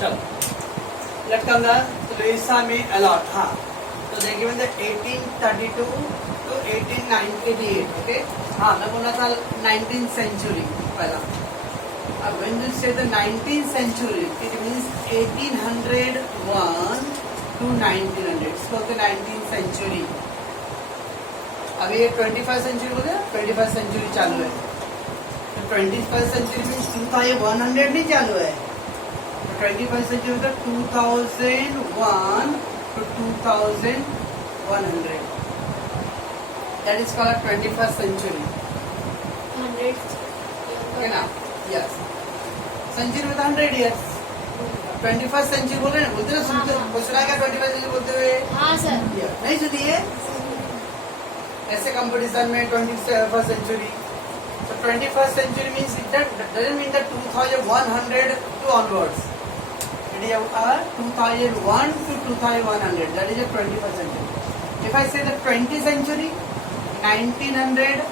चलो late come the Luisa में allot. हाँ तो देखिए मैंने 1832 to 1888. ओके हाँ मैं बोला था 19th सेंचुरी पहला. अब when you say the 19th century it means 1801 to 1900. इसको तो 19th century. अभी ये 21st सेंचुरी बोले 21st सेंचुरी चालू है. तो 21st सेंचुरी में 2100 नहीं चालू है. तो 21st सेंचुरी मतलब 2001 to 2100. That is called 21st century. 100. Okay ना? Yes. सेंचुरी में 100 years. 21st सेंचुरी बोल रहे ना बोलते ना सुनते हो सुना क्या 21st सेंचुरी बोलते हुए? हाँ सर. नहीं सुनी है? ऐसे कंपटीशन में 21st century. So 21st century means that doesn't mean that 2100 to onwards. It is 2001 to 2100. That is a 21st century. If I say the 20th century, 1900,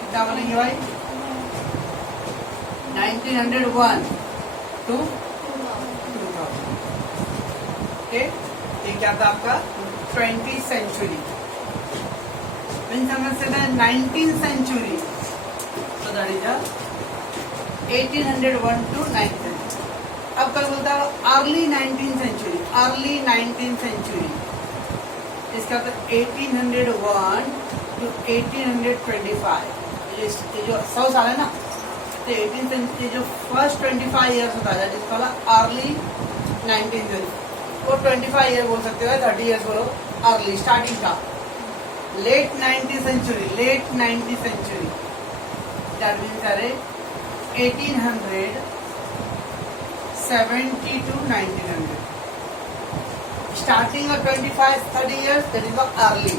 कितना बोलेंगे भाई? 1901 to 2000. Okay? ये क्या था आपका 20th century. When someone said the 19th century, so that is the 1801 to 19th. अब कल बोलता है early 19th century. Early 19th century इसका तो 1801 to 1825. ये जो 100 साल है ना तो 18th सेंचुरी जो फर्स्ट 25 ईयर्स होता है जिसका अर्ली 19th सेंचुरी. वो 25 ईयर बोल सकते हो 30 ईयर्स बोलो अर्ली स्टार्टिंग का. Late 19th century, late 19th century. That means are 1870 to 1900. Starting of 25-30 years, that is the early.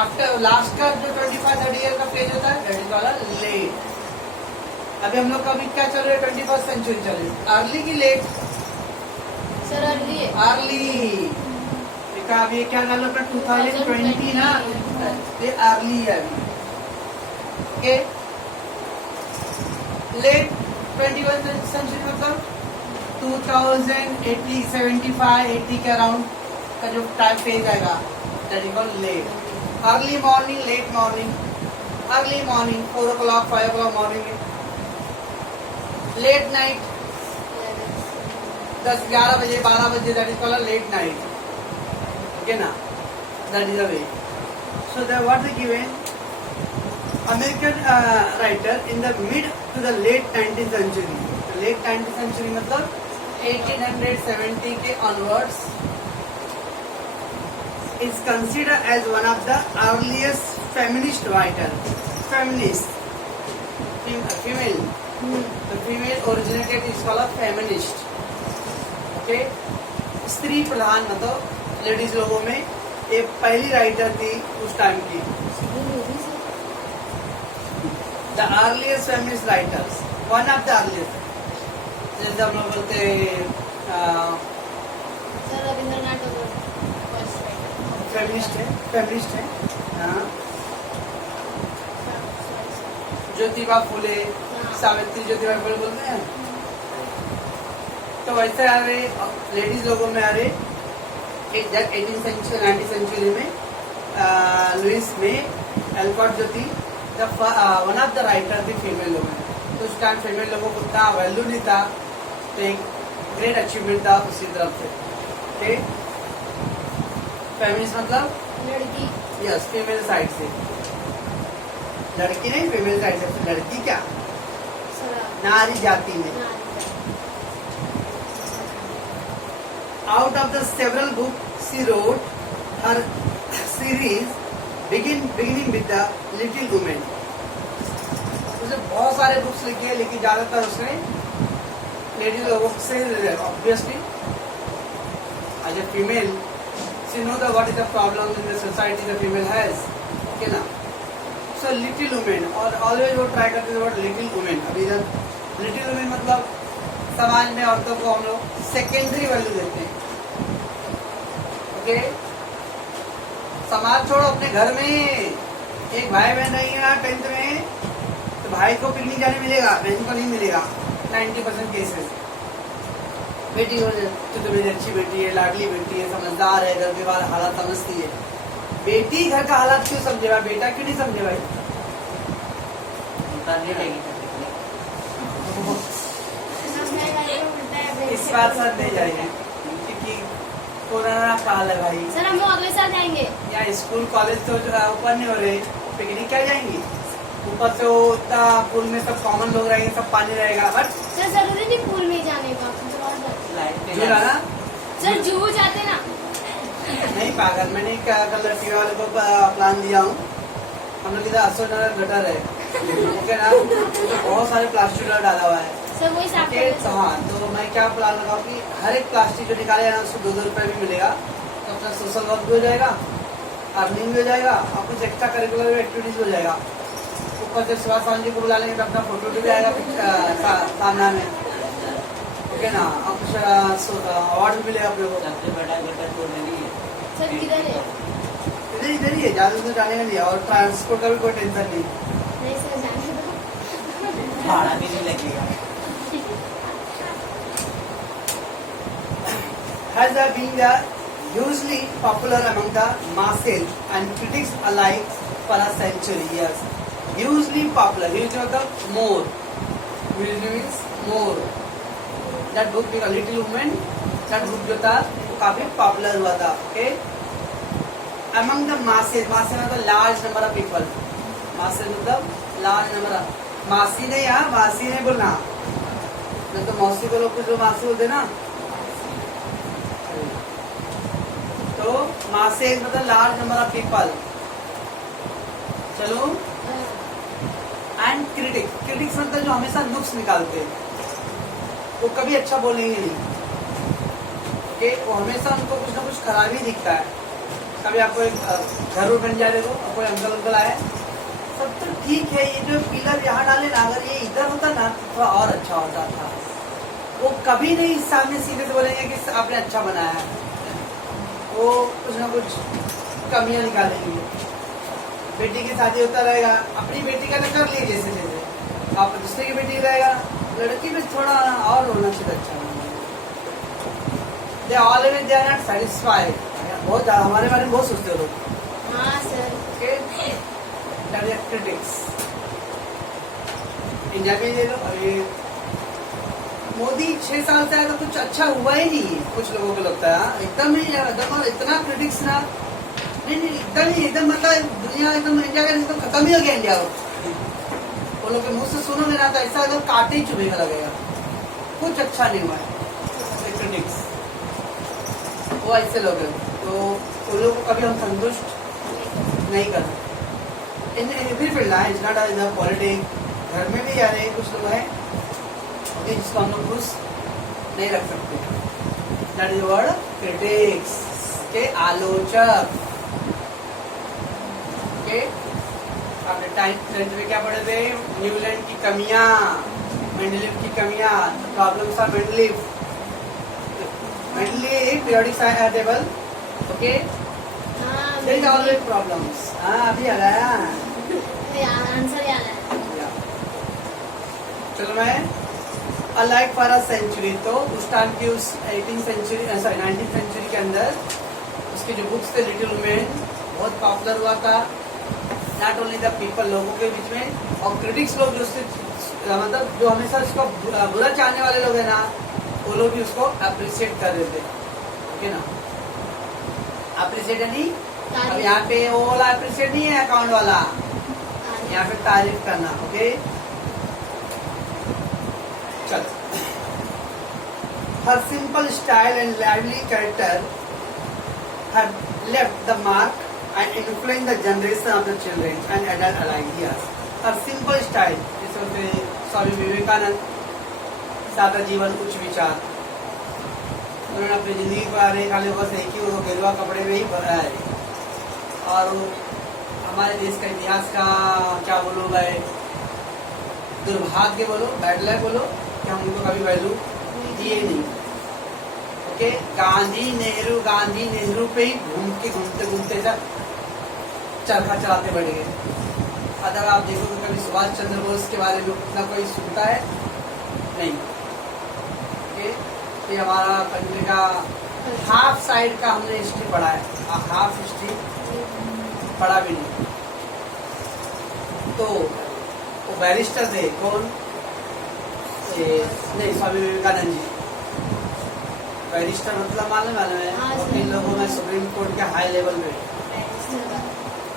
After last का जो 25-30 years का फेज होता है, that is वाला late. अभी हम लोग का अभी क्या चल रहा है 21st century चल रही है. Early की late? सर अर्ली है. Early. अभी ये क्या डालो अपना 2020 ना ये अर्ली है अभी. ओके लेट 21st सेंचुरी मतलब 2080 75 80 के अराउंड का जो टाइम फेज आएगा that is called late. Early morning late morning. Early morning 4 o'clock 5 o'clock morning. Late night 10-11 बजे 12 बजे that is called late night. Okay, now that is the way. So the what they given American writer in the mid to the late 19th century. The late 19th century मतलब 1870 के onwards is considered as one of the earliest feminist writer. Feminist, female. The female originated is called a feminist. Okay, स्त्री प्रधान मतलब ladies लोगों में एक पहली writer थी उस टाइम की. The earliest feminist writers one of the earliest. जैसे हम लोग बोलते सर रविंद्रनाथ टैगोर फेमिनिस्ट है. हाँ ज्योतिबा फुले सावित्री ज्योतिबा फुले बोलते हैं. तो वैसे आ रहे लेडीज लोगों में आ रहे 18th सेंचुरी 19th सेंचुरी में लुइस में एल्कॉट जो थी वन ऑफ द राइटर थी फीमेल लोगों में. तो उस टाइम फीमेल लोगों को उतना वैल्यू नहीं था तो एक ग्रेट अचीवमेंट था उसी तरफ से. ओके फेमिनिस्ट मतलब लड़की. यस फीमेल साइड से. लड़की नहीं फीमेल साइड से. लड़की क्या सर नारी जाति में. Out of the several books she wrote, her series beginning with the Little Women. उसने बहुत सारे बुक्स लिखे हैं लेकिन ज्यादातर उसने लेडीज लोगों से obviously as a female she know that what is the problem in the society the female has. Okay ना. So Little Women और always वो ट्राई करते थे Little Women. अभी जब Little Women मतलब समाज में औरतों को हम लोग सेकेंडरी वैल्यू देते हैं. ओके समाज छोड़ो अपने घर में एक भाई बहन रहेंगे ना 10th में तो भाई को पिकनिक जाने मिलेगा बहन को नहीं मिलेगा. 90% केसेस बेटी हो जाए तो मेरी अच्छी बेटी है, लाडली बेटी है, समझदार है, घर के बाहर हालात समझती है। बेटी घर का हालात क्यों समझेगा, बेटा क्यों नहीं समझे भाई? इस बात साथ नहीं जाएंगे क्योंकि कोरोना काल है भाई। सर हम लोग अगले साल जाएंगे। या स्कूल कॉलेज तो ऊपर नहीं हो रहे, पिकनिक क्या जाएंगी? ऊपर से वो इतना पूल में सब कॉमन लोग रहेंगे, सब पानी रहेगा। बट सर जरूरी नहीं पूल में जाने का, झूला ना सर जूहू जाते ना। नहीं पागल, मैंने कल टीवी वाले को प्लान दिया हूँ। हम लोग इधर अशोकनगर गटर है, ओके ना, तो बहुत सारे प्लास्टिक डाला हुआ है। सर वही साफ ओके, तो हाँ, तो मैं क्या प्लान लगाऊँ कि हर एक प्लास्टिक जो निकाले ना उसको 2-2 रुपये भी मिलेगा, तो अपना सोशल वर्क भी हो जाएगा, अर्निंग भी हो जाएगा और कुछ एक्स्ट्रा करिकुलर एक्टिविटीज हो जाएगा। ऊपर से सुभाष सावंत जी को बुला लेंगे तो अपना फोटो भी आएगा सामना में, ओके ना, और कुछ अवार्ड भी मिलेगा अपने को। सबसे बड़ा गटर तो नहीं है। सर किधर है? इधर ही है, ज़्यादा दूर जाने का नहीं है, और ट्रांसपोर्ट का भी कोई टेंशन नहीं। नहीं सर जाने दो। भाड़ा भी नहीं लगेगा। Has been hugely popular among the masses and critics alike for a century. Yes, hugely popular. Huge मतलब more. Hugely means more. That book was a Little Women. That book जो था वो काफी पॉपुलर हुआ था. Okay. Among the masses, masses मतलब large number of people. Masses मतलब large number of. मासी नहीं यार, मासी नहीं बोलना, नहीं तो मौसी को लोग कुछ जो मासी बोलते ना, तो मासेज मतलब लार्ज नंबर ऑफ पीपल। चलो, एंड क्रिटिक्स मतलब जो हमेशा नुक्स निकालते हैं, वो कभी अच्छा बोलेंगे नहीं, ओके, वो हमेशा उनको कुछ ना कुछ खराब ही दिखता है। कभी आपको एक घर बन जाए, देखो कोई अंकल आए, सब तो ठीक है, ये जो पिलर यहाँ डाले ना, अगर ये इधर होता ना तो थोड़ा और अच्छा होता था। वो कभी नहीं सामने सीधे से बोलेंगे कि आपने अच्छा बनाया है, वो कुछ ना कुछ कमियां निकालेंगे। बेटी की शादी होता रहेगा, अपनी बेटी का तो कर लिए जैसे जैसे, आप दूसरे की बेटी रहेगा, लड़की में थोड़ा और होना चाहिए अच्छा। They always they are not satisfied. बहुत हमारे बारे में बहुत सोचते हो लोग। हाँ सर। क्रिटिक्स इंडिया में ले लो, अभी मोदी 6 साल से आया तो कुछ अच्छा हुआ ही नहीं है, कुछ लोगों को लगता है एकदम ही, एकदम इतना क्रिटिक्स ना, नहीं एकदम मतलब दुनिया एकदम इंडिया का एकदम खत्म ही हो गया इंडिया। वो लोग के मुंह से सुनोगे ना तो ऐसा एकदम काटे ही चुभेगा लगेगा, कुछ अच्छा नहीं हुआ है क्रिटिक्स। वो ऐसे लोग हैं, तो उन लोगों को कभी हम संतुष्ट नहीं करते। इन एवरी फील्ड है, इट्स नॉट इन पॉलिटिक्स, घर में भी आ रहे कुछ लोग हैं जिसको हम लोग खुश नहीं रख सकते। दैट इज वर्ड क्रिटिक्स के आलोचक। ओके, आपने टेंथ में क्या पढ़े थे? न्यूलैंड की कमियां, मेंडलीव की कमियां, problems of Mendeleev periodic table. Okay, there is always problems. हाँ, अभी आ गया आंसर याद है। चलो, मैं अलाइक फॉर अ सेंचुरी, तो उस टाइम की उस 19th सेंचुरी के अंदर उसके जो बुक्स थे लिटिल वुमेन बहुत पॉपुलर हुआ था, नॉट ओनली द पीपल, लोगों के बीच में, और क्रिटिक्स लोग जो उससे मतलब जो हमेशा उसका बुरा चाहने वाले लोग हैं ना, वो लोग भी उसको अप्रिशिएट कर देते। ओके ना, अप्रिशिएट यानी अब यहाँ पे वो वाला अप्रिशिएट नहीं है अकाउंट वाला, यहाँ पे तारीफ करना। ओके, चलो। Her simple style and lively character have left the mark and influenced the generation of the children and adult alike. Yes, her simple style, जैसे होते स्वामी विवेकानंद, सादा जीवन उच्च विचार, उन्होंने अपनी जिंदगी को आने खाली बस एक ही वो गेरुआ कपड़े में ही भरा है, और हमारे देश का इतिहास का क्या बोलो भाई, दुर्भाग्य बोलो, बैड लक बोलो, कि हम उनको कभी वैल्यू दिए नहीं। ओके, गांधी नेहरू पे ही घूमते घूमते सब चरखा चलाते बढ़ गए। अगर आप देखो तो कभी सुभाष चंद्र बोस के बारे में उतना कोई सुनता है नहीं। ओके, ये हमारा कंट्री का हाफ साइड का हमने हिस्ट्री पढ़ा है, हाफ हिस्ट्री पढ़ा भी नहीं। तो वो बैरिस्टर थे कौन? नहीं, स्वामी विवेकानंद जी। बैरिस्टर मतलब मालूम है, हाँ, इन लोगों में सुप्रीम कोर्ट के हाई लेवल में।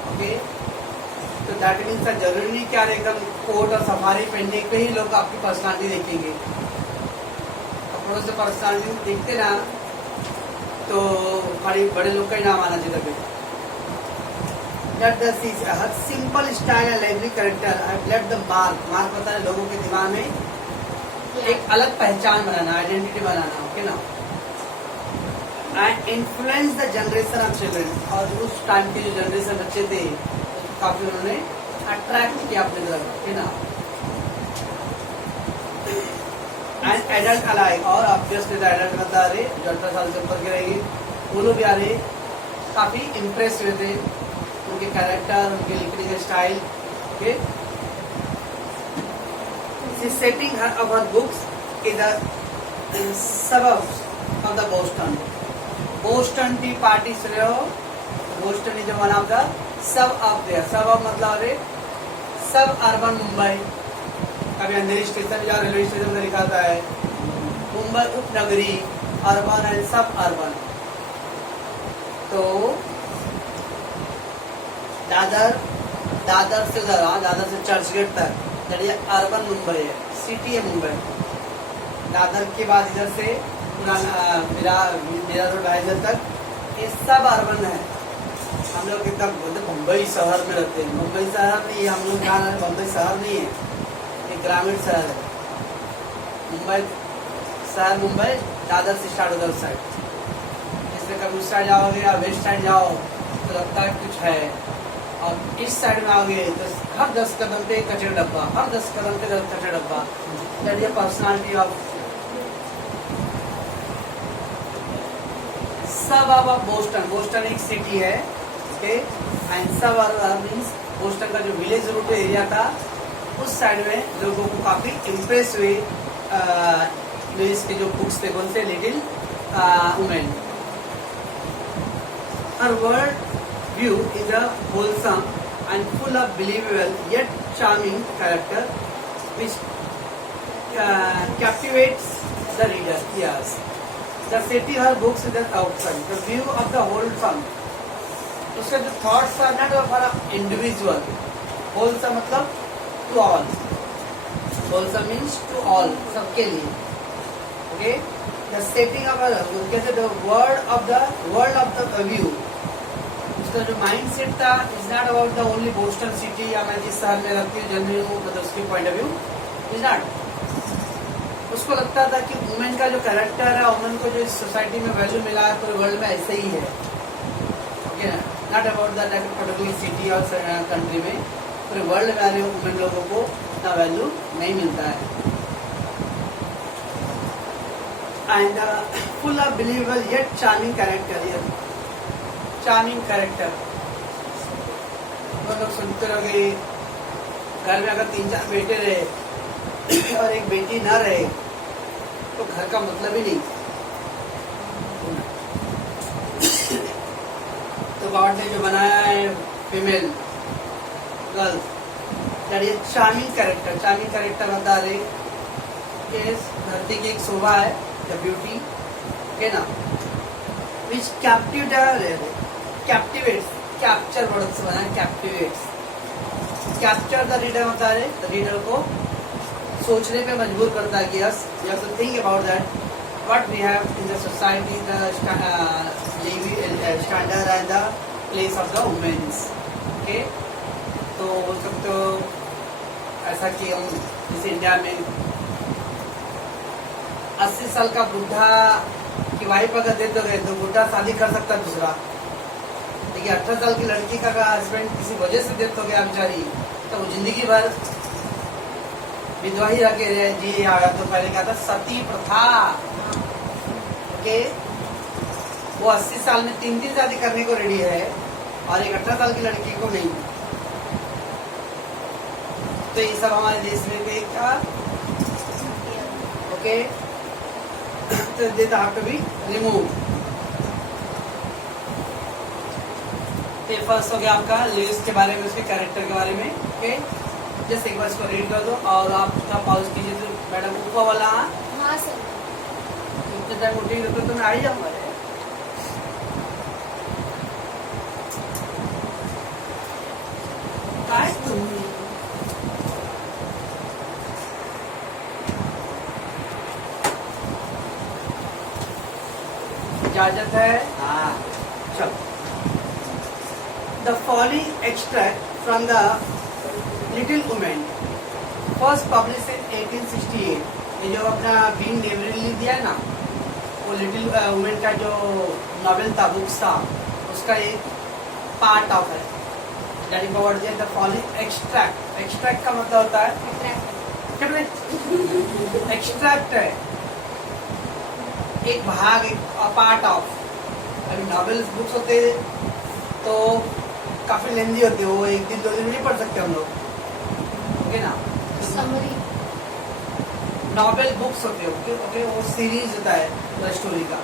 ओके, तो दैट मीन्स जरूरी नहीं क्या एकदम कोट और सफारी पहनने पे ही लोग आपकी पर्सनालिटी देखेंगे। कपड़ों से पर्सनालिटी देखते ना तो बड़े बड़े लोग का ही नाम आना चाहिए। That this is a simple style and lively character. I've left the mark. Mark पता है लोगों के दिमाग में एक अलग पहचान बनाना, आइडेंटिटी बनाना, ओके ना। And influence the generation of children. और उस टाइम के जो जनरेशन बच्चे थे काफी उन्होंने अट्रैक्ट किया अपने तरफ, ओके ना। एंड एडल्ट अलाइक, और ऑब्वियसली एडल्ट बता रहे जो 18 साल से ऊपर के रहेगी वो लोग भी आ रहे काफी इम्प्रेस हुए थे उनके कैरेक्टर, उनके लिखने का style. Okay, setting of her books in the suburbs of the Boston. Boston T party से रहे हो, Boston is one of the sub of their. सब मतलब अरे सब अर्बन मुंबई। कभी अंधेरी स्टेशन या रेलवे स्टेशन में लिखा था है मुंबई उपनगरी, अर्बन एंड सब अर्बन। तो दादर से दादर से चर्च गेट तक ये अर्बन मुंबई है, सिटी है मुंबई। दादर के बाद इधर से मेरा रोड इधर तक ये सब अर्बन है। हम लोग एकदम मुंबई शहर में रहते हैं। मुंबई शहर नहीं है, हम लोग जहाँ रहते मुंबई शहर नहीं है, एक ग्रामीण शहर है। मुंबई शहर मुंबई दादर से स्टार्ट होता है उस साइड। इसमें कभी उस साइड जाओगे या वेस्ट साइड जाओ तो लगता है कुछ है, और इस साइड में आओगे तो हर 10 कदम पे कचरा डब्बा, हर 10 कदम पे कचरा डब्बा। दैट इज पर्सनालिटी ऑफ सब ऑफ बोस्टन। बोस्टन एक सिटी है, ओके, एंड सब मीन्स बोस्टन का जो विलेज रूट एरिया था उस साइड में लोगों को काफी इम्प्रेस हुए लुइस के जो बुक्स थे कौन से, little women. Her world view is a wholesome and full of believable yet charming character which captivates the reader. Yes, the city her books is an outside, the view of the whole sum. उसके जो thoughts are not for an individual. Wholesome मतलब to all. Wholesome means to all, सबके लिए. Okay, the setting of कहते the world of the view. उसका जो mind set था is not about the only Boston city, या मैं जिस शहर में रहती हूँ जन्मी हूँ, मतलब उसकी point of view is not. उसको लगता था कि वुमेन का जो कैरेक्टर है, वुमेन को जो इस सोसाइटी में वैल्यू मिला है पूरे वर्ल्ड में ऐसे ही है, ओके ना। Not about that particular city और कंट्री में, पूरे वर्ल्ड में आ रहे वुमेन लोगों को इतना वैल्यू नहीं मिलता है। And full of believable yet charming character. Charming character वो लोग सुनते रहोगे, घर में अगर 3-4 बेटे रहे और एक बेटी ना रहे तो घर का मतलब ही नहीं। तो गॉड ने जो बनाया है female girl, that is charming character. Charming character बता रहे कि धरती की एक शोभा है, द ब्यूटी, ओके ना, विच कैप्टिवेट्स, कैप्चर वर्ड से बना, कैप्टिवेट्स, कैप्चर द रीडर बता रहे, द रीडर को सोचने पे मजबूर करता है कि yes we have to think about that what we have in the society, the standard and the place of the womens. Okay, तो बोल सकते हो ऐसा कि हम जैसे इंडिया में 80 साल का बुढ़ा की वाइफ अगर दे दोगे तो बुढ़ा शादी कर सकता है दूसरा, लेकिन 18 साल की लड़की का हस्बैंड किसी वजह से डेथ हो गया बेचारी, तो वो जिंदगी भर विधवा ही रह के जी आया। तो पहले क्या था, सती प्रथा। ओके, वो 80 साल में 3 शादी करने को रेडी है और एक 18 साल की लड़की को नहीं। तो ये सब हमारे देश में क्या Okay, so they have to be removed. तो फर्स्ट हो गया आपका लिव्स के बारे में, उसके कैरेक्टर के बारे में. ओके, जस्ट एक बार इसको रीड कर दो और आप उसका पॉज कीजिए. तो मैडम ऊपर वाला हाँ सर. इतने टाइम उठी तो मैं आ ही जाऊंगा. काय तुम्ही इजाजत है. हाँ. चलो. The following extract from the Little Women, first published in 1868. ये जो अपना बीन नेवरी दिया है ना, वो लिटिल वुमेन का जो नॉवेल था, बुक्स था, उसका एक पार्ट ऑफ है. डैडी का वर्ड दिया द फॉलोइंग एक्सट्रैक्ट. एक्सट्रैक्ट का मतलब होता है एक्सट्रैक्ट है एक भाग, एक पार्ट ऑफ. अभी नॉवेल्स बुक्स होते तो काफी लेंदी होती है, वो एक दिन दो दिन में नहीं पढ़ सकते हम लोग. ओके ना. समरी. नॉवेल बुक्स होते हैं. ओके, वो सीरीज होता है स्टोरी का.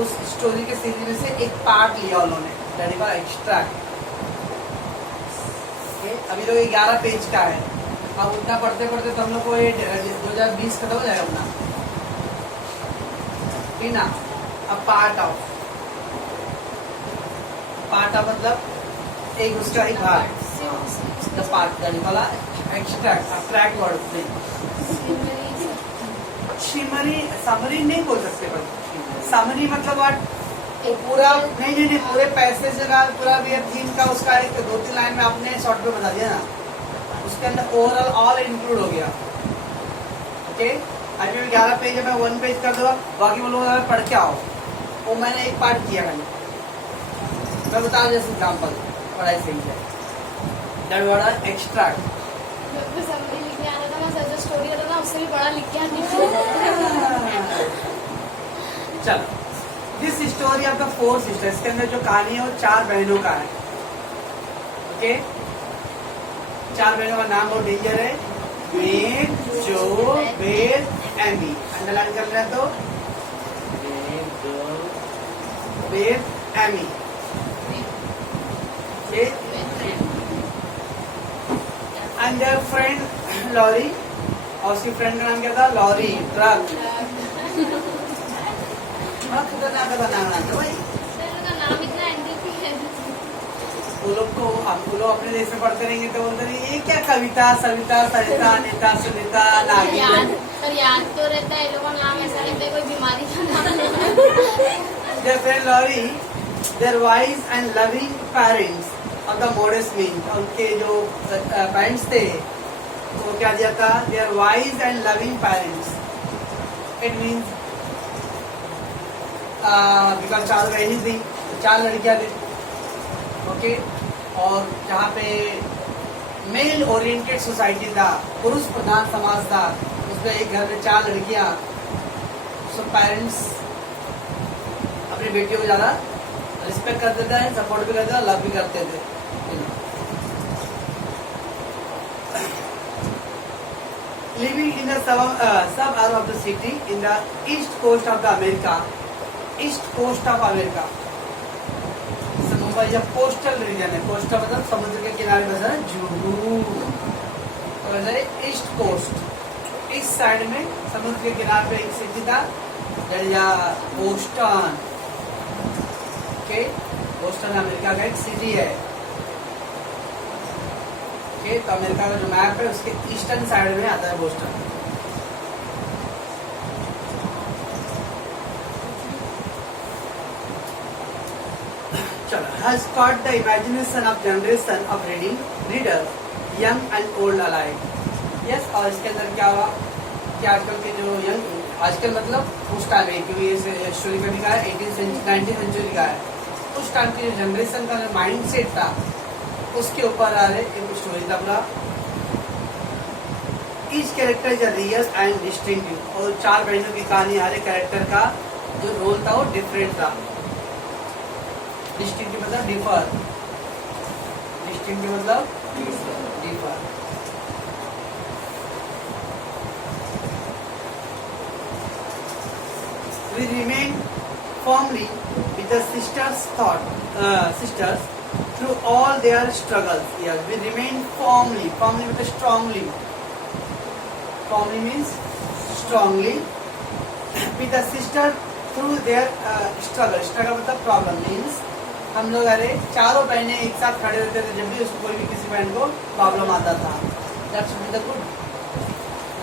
उस स्टोरी के सीरीज में से एक पार्ट लिया उन्होंने, दैट इज एक्सट्रैक्ट. अभी तो 11 पेज का है. अब उतना पढ़ते पढ़ते तो हम लोग को ये 2020 खत्म हो जाएगा अपना. ठीक ना. अब पार्ट ऑफ मतलब एक उसका एक भाग. The part that is extract. Abstract word से शिमरी समरी नहीं बोल सकते, पर समरी मतलब what? पूरा नहीं, पूरे पैसेज का पूरा भी थीम का उसका एक 2-3 लाइन में आपने शॉर्ट में बता दिया ना, उसके अंदर ओवरऑल ऑल इंक्लूड हो गया. ओके, अभी 11 पेज है, मैं 1 पेज कर दूंगा, बाकी वो लोग पढ़ के आओ. वो मैंने एक पार्ट किया मैंने, मैं बता दूं जैसे एग्जाम्पल पढ़ाई सही है. That word extract. समरी लिखने आना था ना सर, जो स्टोरी होता था उससे भी बड़ा लिख के आनी थी. चलो, this story of the 4 sisters. इसके अंदर जो कहानी है वो 4 बहनों का है. ओके, 4 बहनों का नाम बहुत डेंजर है. मेग, जो, बेल, एमी. अंडरलाइन कर रहे तो Bell, Amy. And their friend Laurie, और उसकी फ्रेंड का नाम क्या था? लॉरी. ट्रक. खतरनाक नाम था भाई. सर उनका नाम इतना एंग्री है. वो लोग को वो लोग अपने देश में पढ़ते रहेंगे तो बोलते रहेंगे ये क्या कविता, सविता, सरिता, अनिता, सुनीता, नागी. याद तो रहता है, लोगों नाम ऐसा रहता है कोई बीमारी का नाम नहीं. Their friend Laurie, their wise and loving parents of the modest means. उनके जो पेरेंट्स थे वो क्या दिया था? Their wise and loving parents. It means because 4 बहनी थी, 4 लड़कियां थी. ओके, और जहाँ पे मेल ओरिएंटेड सोसाइटी था, पुरुष प्रधान समाज था, उसमें एक घर में 4 लड़कियां. सब पेरेंट्स अपनी बेटियों को ज्यादा रिस्पेक्ट करते थे, सपोर्ट भी करते थे, लव भी करते थे. Living in the suburb of the city in the east coast of the America. East coast of America. Mumbai जब कोस्टल रीजन है, कोस्टल मतलब समुद्र के किनारे बसा है जुहू. तो ईस्ट कोस्ट, इस साइड में समुद्र के किनारे पे एक सिटी था, बोस्टन. ओके, बोस्टन अमेरिका का एक सिटी है. ओके, तो अमेरिका का जो मैप है उसके ईस्टर्न साइड में आता है Boston. has caught the imagination of generation of readers, young and old alike. Yes, और इसके अंदर क्या हुआ कि आजकल के जो यंग, आजकल मतलब उस टाइम में, क्योंकि ये स्टोरी का लिखा है 19th सेंचुरी का है, उस टाइम की जो जनरेशन का जो माइंड सेट था उसके ऊपर आ रहे एक स्टोरी था पूरा. Each character is real and distinctive. और 4 बहनों की कहानी, हर एक कैरेक्टर का जो रोल था वो डिफरेंट था. डिस्टिंक्टिव मतलब डिफर. डिस्टिंक्टिव मतलब differ. we remain firmly with the sisters through all their struggles. Yes, we remain firmly with the strongly. Firmly means strongly with the sister through their struggle. Struggle मतलब problem means हम लोग अरे चारों बहनें एक साथ खड़े होते थे जब भी उसको कोई भी किसी बहन को प्रॉब्लम आता था. That should be the good.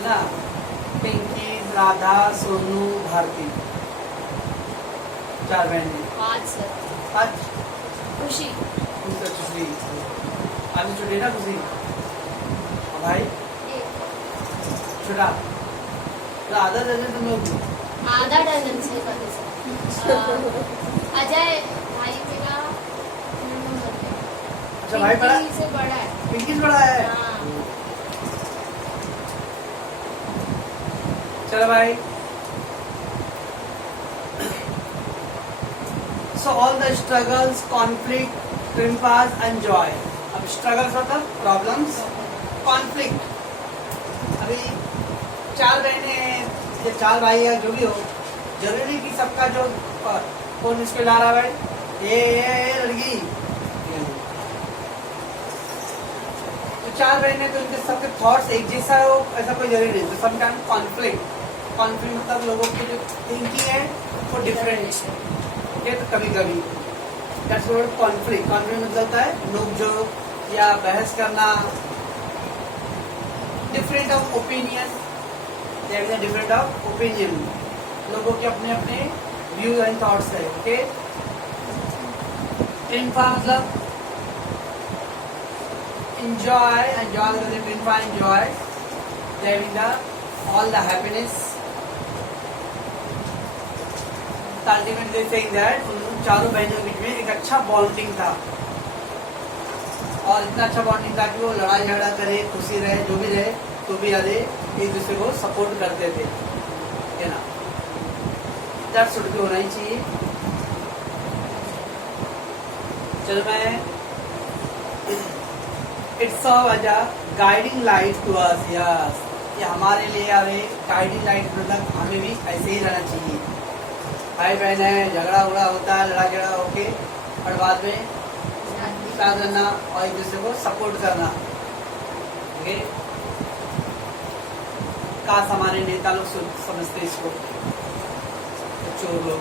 ना पिंकी, राधा, सोनू, भारती, 4 बहनें. 5 सर. आज खुशी. उसका छुट्टी आज छुट्टी ना खुशी. और भाई 1. छोटा आधा दर्जन तुम लोग. आधा डजन से पता सर. अजय भाई मेरा अच्छा भाई बड़ा, पिंकी से बड़ा है. पिंकी से बड़ा है. हाँ. चलो भाई. So all the struggles, conflict, triumphs and joy. अब struggles मतलब problems, conflict. अभी 4 बहनें हैं या 4 भाई है जो भी हो, जरूरी कि सबका जो कौन इसको ला रहा है भाई, ये लड़की. तो 4 बहनें तो इनके सबके थॉट्स एक जैसा हो ऐसा कोई जरूरी नहीं. तो समटाइम कॉन्फ्लिक्ट मतलब लोगों की जो थिंकिंग है वो डिफरेंट है. तो कभी कभी दैट्स व्हाट कॉन्फ्लिक्ट मतलब होता है नोक-झोंक या बहस करना. Different of opinion, different of opinion, लोगों के अपने अपने व्यूज एंड थॉट्स है. ओके. ट्रिम्फा मतलब enjoy ट्रिम्फा enjoy having the all the happiness. Ultimately saying that उन चारों बहनों के बीच में एक अच्छा बॉन्डिंग था और इतना अच्छा बॉन्डिंग था कि वो लड़ाई झगड़ा करे, खुशी रहे, जो भी रहे तो भी अरे एक दूसरे को सपोर्ट करते थे. है ना. दैट्स व्हाट होना ही चाहिए. चलो मैं it's serve as a guiding light to us. Yes, ये हमारे लिए अरे गाइडिंग लाइट मतलब हमें भी ऐसे ही रहना चाहिए. भाई बहन है, झगड़ा उगड़ा होता है, लड़ा झगड़ा होके और बाद में साथ रहना और एक दूसरे को सपोर्ट करना. ओके. काश हमारे नेता लोग समझते इसको, चोर लोग.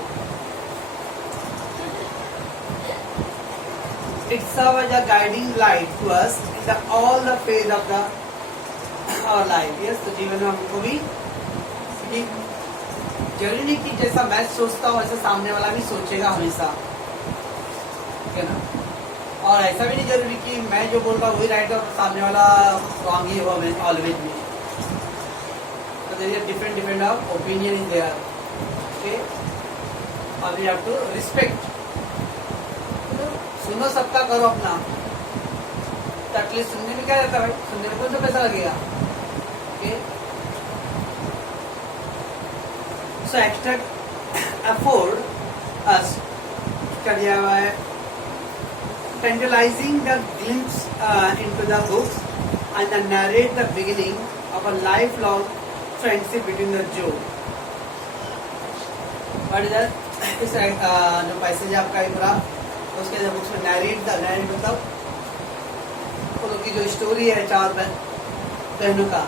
It serves as a guiding light to us in all the phase of our life. Yes, तो जीवन में हमको भी जरूरी नहीं कि जैसा मैं सोचता हूँ वैसा सामने वाला भी सोचेगा हमेशा. ठीक है ना. और ऐसा भी नहीं जरूरी कि मैं जो बोल रहा हूँ वही राइट और सामने वाला रॉन्ग ही हो ऑलवेज में. तो there is different of opinion in there. Okay. और वी हैव टू रिस्पेक्ट. सुनो सबका, करो अपना. तो एटलीस्ट सुनने में क्या रहता है भाई, सुनने में कौन सा पैसा लगेगा. Okay. So extract afford us क्या दिया हुआ है, tantalizing the glimpse into the books and the narrate the beginning of a lifelong friendship between the Joe. What is that? इस जो पैसेज आपका है पूरा उसके अंदर बुक्स में नैरेट मतलब वो लोग की जो स्टोरी है 4 बहनों का.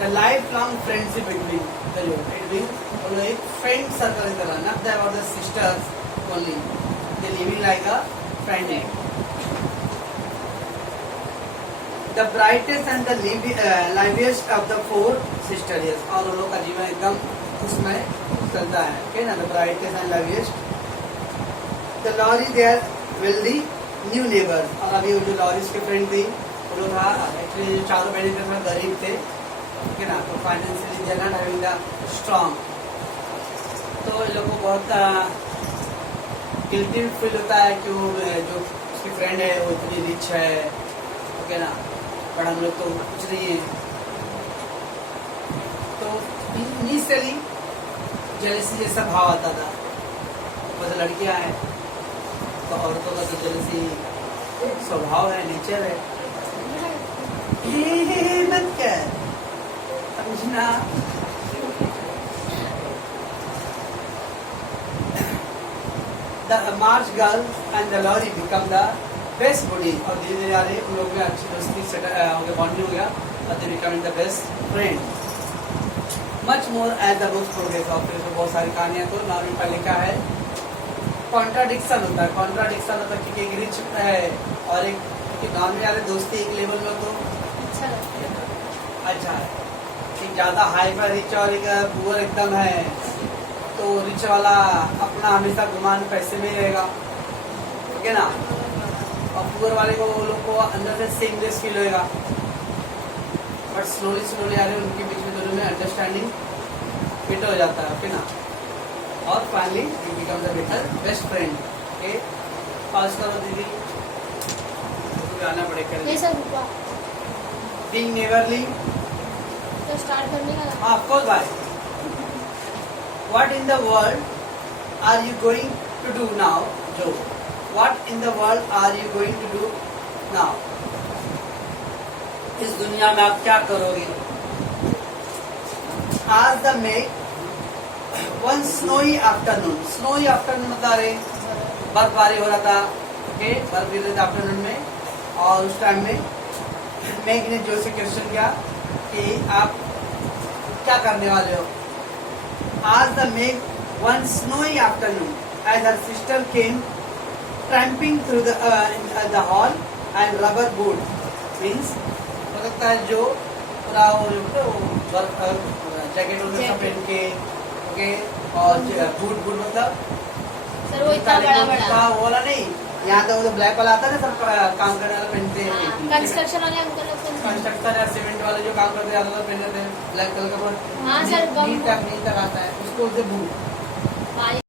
The lifelong friendship between the Joe. It means वो लोग एक फ्रेंड सर्कल की तरह, not about the sisters only. They living like a friend. The brightest and the liveliest of the 4 sisters. और उन लोगों का जीवन एकदम उसमें चलता है. Okay ना. The brightest and liveliest. The Laurie they are wealthy new neighbors. और अभी वो जो लॉरीज के फ्रेंड थी वो लोग एक्चुअली जो 4 बहनें थे थोड़ा गरीब थे. ठीक है ना. तो financially they are not having the strong. तो इन लोगों को बहुत गिल्टी फील होता है कि वो जो उसकी फ्रेंड है वो इतनी रिच है. ठीक है ना. पर हम लोग तो कुछ नहीं है. तो इनिशियली जेलसी जैसा भाव आता था. बस लड़कियां हैं तो औरतों का तो जेलसी स्वभाव है, नेचर है. मत कर समझना. The march girls and the lorry become the best body, और धीरे धीरे आ रही उन लोगों में अच्छी दोस्ती सेट हो गया, बॉन्डिंग हो गया, और they becoming the best friend. Much more as the book progress, और फिर बहुत सारी कहानियां तो नाम पर लिखा है। कॉन्ट्राडिक्शन होता है, कॉन्ट्राडिक्शन होता है क्योंकि एक रिच है और एक गाँव में वाले दोस्ती एक लेवल में तो अच्छा लगता है। अच्छा है, एक ज्यादा हाई पर रिच और एक पुअर एकदम है, तो रिच वाला अपना हमेशा गुमान पैसे में ही रहेगा, ठीक है ना, और पुअर वाले को वो लोग को अंदर से सेमलेस फील होएगा। बट स्लोली स्लोली आ रहे उनके बीच में दोनों में अंडरस्टैंडिंग बेटर हो जाता है, ओके ना, और finally you become the better best friend. Okay, pass करो दीदी, आना पड़ेगा। नहीं सर रुका, बीइंग नेवरली, तो स्टार्ट करने का था। of course, why? What in the world are you going to do now, Joe? What in the world are you going to do now? इस दुनिया में आप क्या करोगे? As the May, one snowy afternoon. Snowy afternoon बता रहे, बर्फबारी हो रहा था, ओके, बर्फ गिर रही थी आफ्टरनून में, और उस टाइम में मेघ ने जो से क्वेश्चन किया कि आप क्या करने वाले हो? As the Meg one snowy afternoon, as her sister came tramping through the hall and rubber boot means हो सकता है जो पूरा जैकेट वगैरह सब पहन के, ओके, और बूट बूट मतलब सर वो इतना बड़ा बड़ा वो वाला नहीं, यहाँ तो वो ब्लैक वाला आता है ना, सब काम करने वाला पहनते हैं, कंस्ट्रक्शन वाले अंकल लोग पहनते हैं। कंस्ट्रक्टर या सीमेंट वाले जो काम करते हैं पहनते हैं ब्लैक कलर का, हाँ सर, नील तक आता है उसको, उसे बूट। बारिश